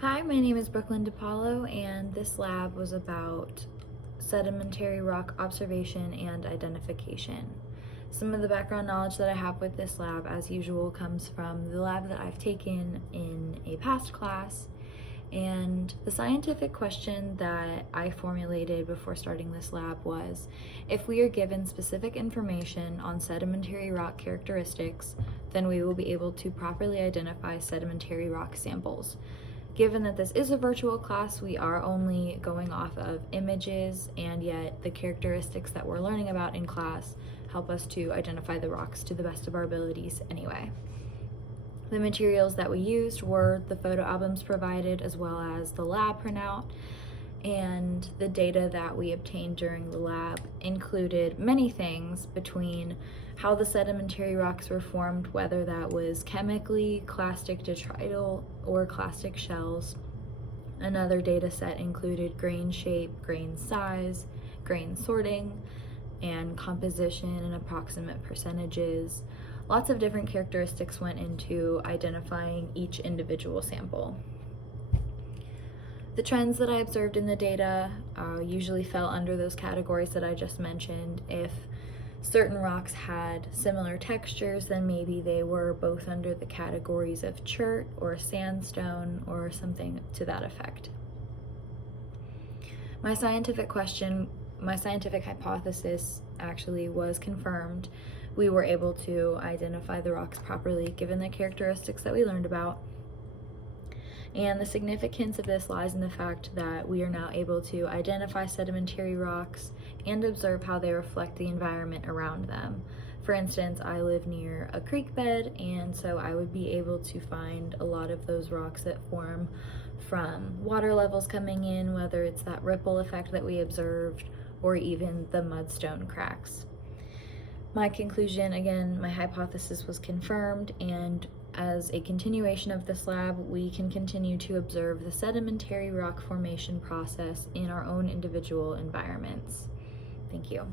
Hi, my name is Brooklyn DePaulo, and this lab was about sedimentary rock observation and identification. Some of the background knowledge that I have with this lab, as usual, comes from the lab that I've taken in a past class. And the scientific question that I formulated before starting this lab was, if we are given specific information on sedimentary rock characteristics, then we will be able to properly identify sedimentary rock samples. Given that this is a virtual class, we are only going off of images, and yet the characteristics that we're learning about in class help us to identify the rocks to the best of our abilities anyway. The materials that we used were the photo albums provided, as well as the lab printout, and the data that we obtained during the lab included many things, between how the sedimentary rocks were formed, whether that was chemically, clastic detrital, or clastic shells. Another data set included grain shape, grain size, grain sorting, and composition and approximate percentages. Lots of different characteristics went into identifying each individual sample. The trends that I observed in the data usually fell under those categories that I just mentioned. If certain rocks had similar textures, then maybe they were both under the categories of chert or sandstone or something to that effect. My scientific hypothesis actually was confirmed. We were able to identify the rocks properly given the characteristics that we learned about. And the significance of this lies in the fact that we are now able to identify sedimentary rocks and observe how they reflect the environment around them. For instance, I live near a creek bed, and so I would be able to find a lot of those rocks that form from water levels coming in, whether it's that ripple effect that we observed or even the mudstone cracks. My conclusion, again, my hypothesis was confirmed, and as a continuation of this lab, we can continue to observe the sedimentary rock formation process in our own individual environments. Thank you.